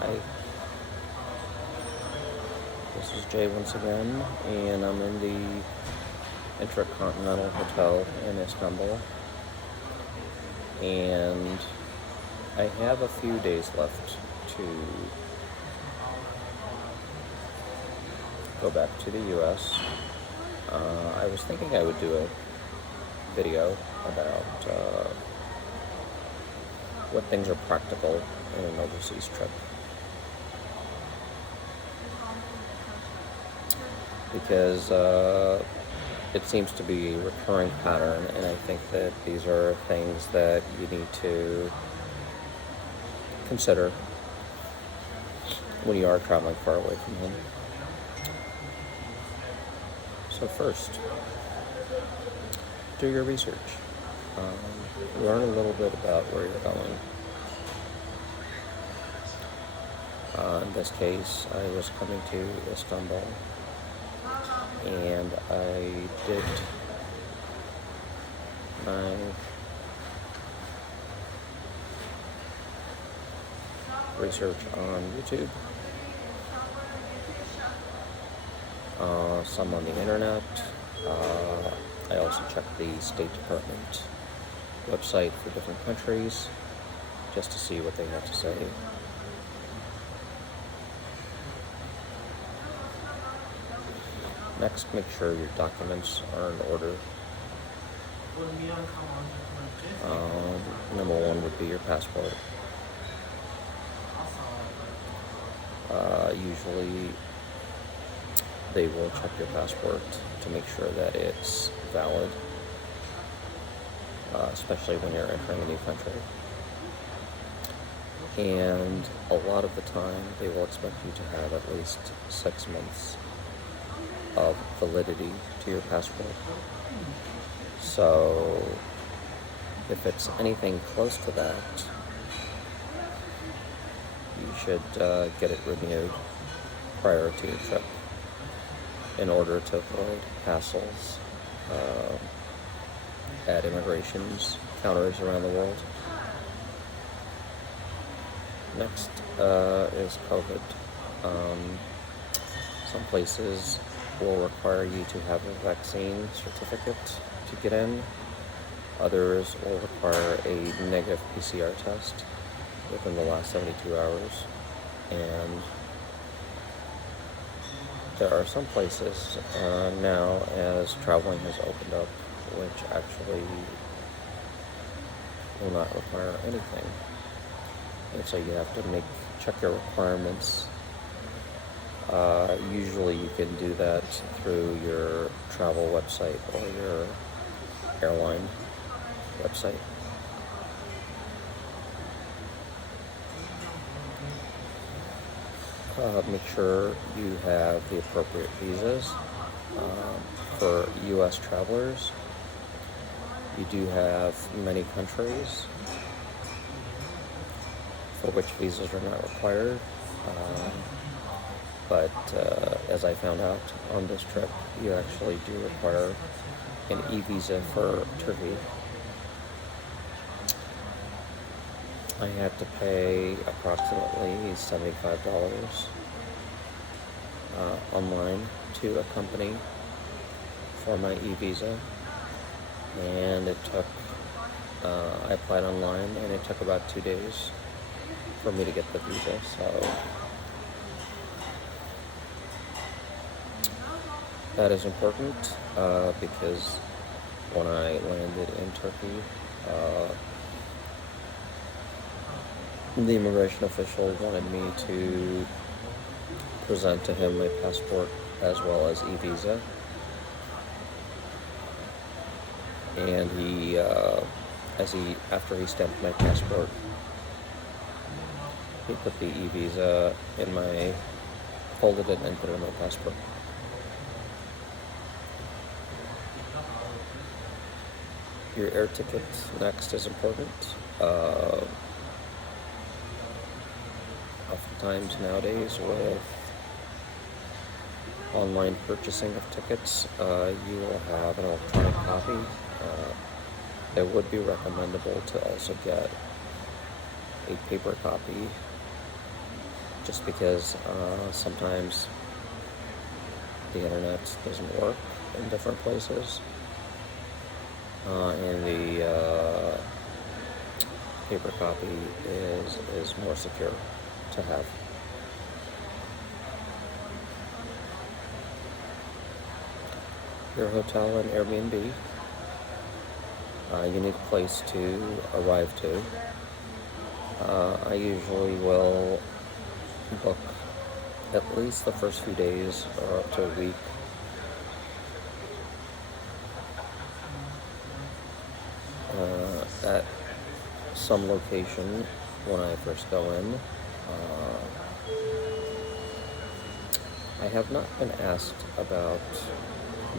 Hi, this is Jay once again, and I'm in the Intercontinental Hotel in Istanbul, and I have a few days left to go back to the US. I was thinking I would do a video about what things are practical in an overseas trip. Because it seems to be a recurring pattern, and I think that these are things that you need to consider when you are traveling far away from home. So first, do your research. Learn a little bit about where you're going. In this case, I was coming to Istanbul, and I did my research on YouTube, some on the internet. I also checked the State Department website for different countries just to see what they have to say. Next, make sure your documents are in order. Number one would be your passport. Usually they will check your passport to make sure that it's valid, especially when you're entering a new country. And a lot of the time they will expect you to have at least 6 months of validity to your passport. So if it's anything close to that, you should get it renewed prior to your trip in order to avoid hassles at immigrations counters around the world. Next is COVID. Some places will require you to have a vaccine certificate to get in. Others will require a negative PCR test within the last 72 hours. And there are some places now, as traveling has opened up, which actually will not require anything. And so you have to check your requirements. Usually you can do that through your travel website or your airline website. Make sure you have the appropriate visas. For U.S. travelers, you do have many countries for which visas are not required. But as I found out on this trip, you actually do require an e-visa for Turkey. I had to pay approximately $75 online to a company for my e-visa, and it took, I applied online, and it took about 2 days for me to get the visa. So that is important because when I landed in Turkey, the immigration official wanted me to present to him my passport as well as e-visa. And after he stamped my passport, he put the e-visa folded it and put it in my passport. Your air ticket next is important. Oftentimes nowadays with online purchasing of tickets, you will have an electronic copy. It would be recommendable to also get a paper copy just because sometimes the internet doesn't work in different places, and the paper copy is more secure to have. Your hotel and Airbnb, you need a place to arrive to. I usually will book at least the first few days or up to a week. At some location when I first go in. I have not been asked about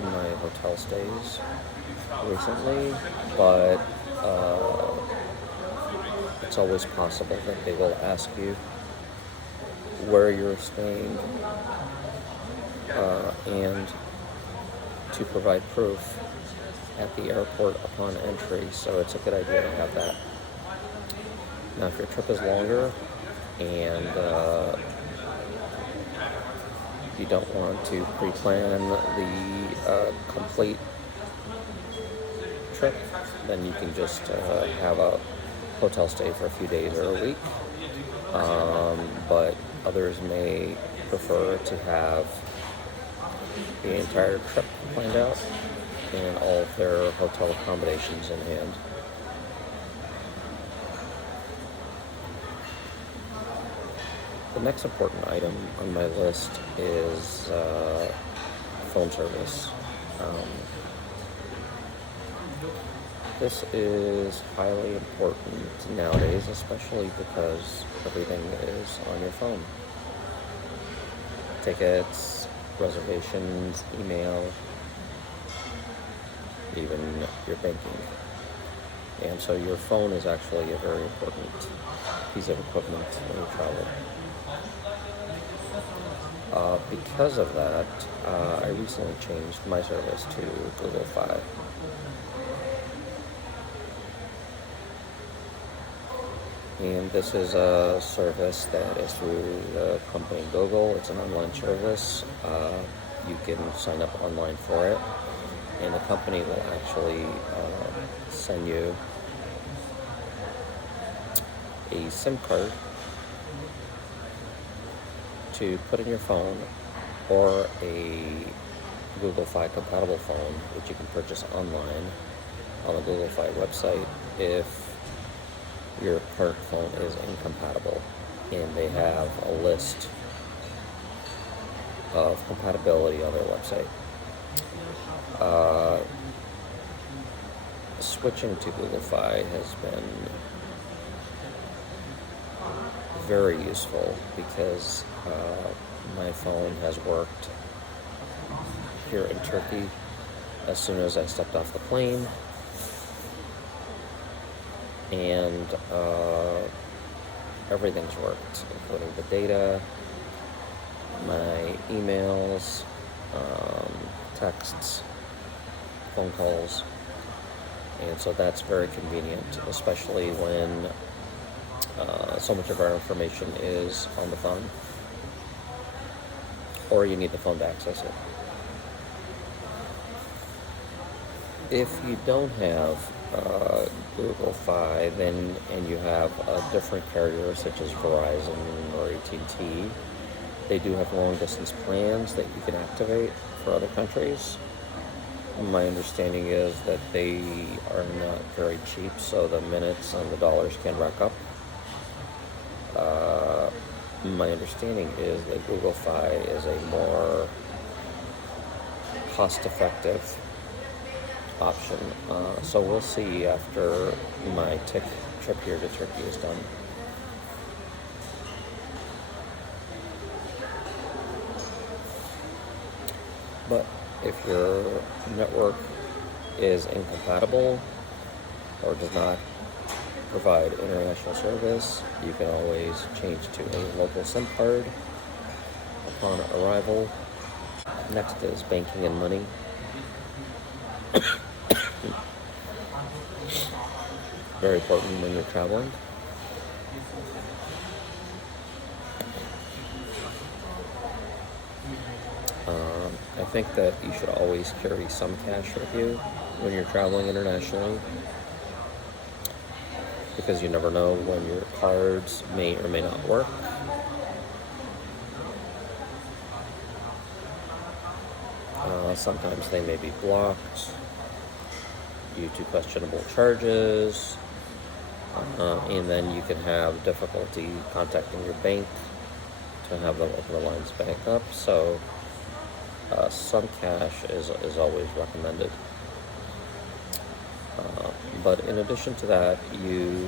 my hotel stays recently, but it's always possible that they will ask you where you're staying and to provide proof at the airport upon entry, so it's a good idea to have that. Now, if your trip is longer and you don't want to pre-plan the complete trip, then you can just have a hotel stay for a few days or a week. But others may prefer to have the entire trip planned out and all of their hotel accommodations in hand. The next important item on my list is phone service. This is highly important nowadays, especially because everything is on your phone. Tickets, reservations, email, even your banking. And so your phone is actually a very important piece of equipment when you travel. Because of that, I recently changed my service to Google Fi. And this is a service that is through the company Google. It's an online service. You can sign up online for it, and the company will actually send you a SIM card to put in your phone, or a Google Fi compatible phone, which you can purchase online on the Google Fi website if your current phone is incompatible. And they have a list of compatibility on their website. Switching to Google Fi has been very useful because my phone has worked here in Turkey as soon as I stepped off the plane, and everything's worked, including the data, my emails, texts, phone calls, and so that's very convenient, especially when so much of our information is on the phone, or you need the phone to access it. If you don't have Google Fi, then and you have a different carrier such as Verizon or AT&T, they do have long distance plans that you can activate for other countries. My understanding is that they are not very cheap, so the minutes and the dollars can rack up. My understanding is that Google Fi is a more cost-effective option. So we'll see after my trip here to Turkey is done. But if your network is incompatible or does not provide international service, you can always change to a local SIM card upon arrival. Next is banking and money. Very important when you're traveling. think that you should always carry some cash with you when you're traveling internationally, because you never know when your cards may or may not work. Sometimes they may be blocked due to questionable charges, and then you can have difficulty contacting your bank to have them open the lines back up. So some cash is always recommended. But in addition to that, you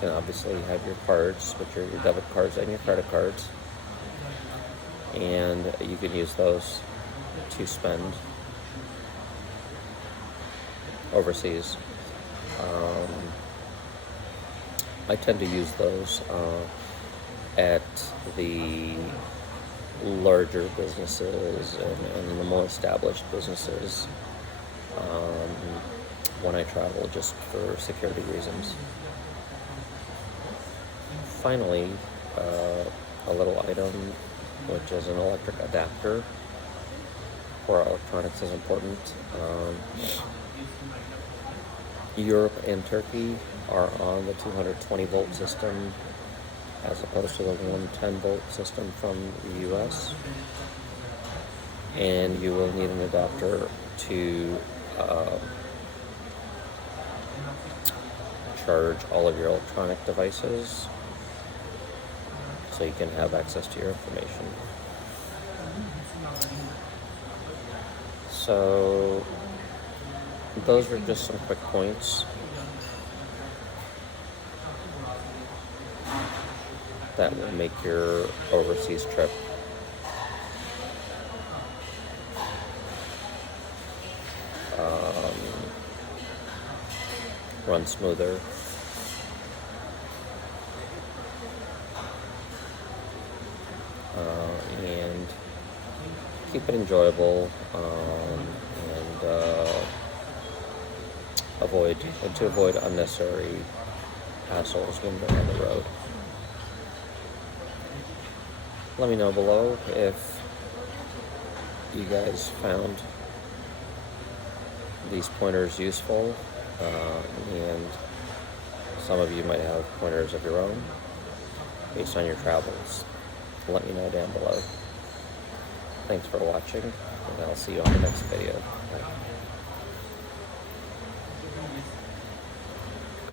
can obviously have your cards, which are your debit cards and your credit cards, and you can use those to spend overseas. I tend to use those at the larger businesses and the more established businesses when I travel, just for security reasons. Finally, a little item, which is an electric adapter for electronics, is important. Europe and Turkey are on the 220 volt system as opposed to the 110 volt system from the US. And you will need an adapter to charge all of your electronic devices so you can have access to your information. So those are just some quick points that will make your overseas trip run smoother. And keep it enjoyable, and to avoid unnecessary hassles when you're on the road. Let me know below if you guys found these pointers useful, and some of you might have pointers of your own based on your travels. Let me know down below. Thanks for watching, and I'll see you on the next video. Bye.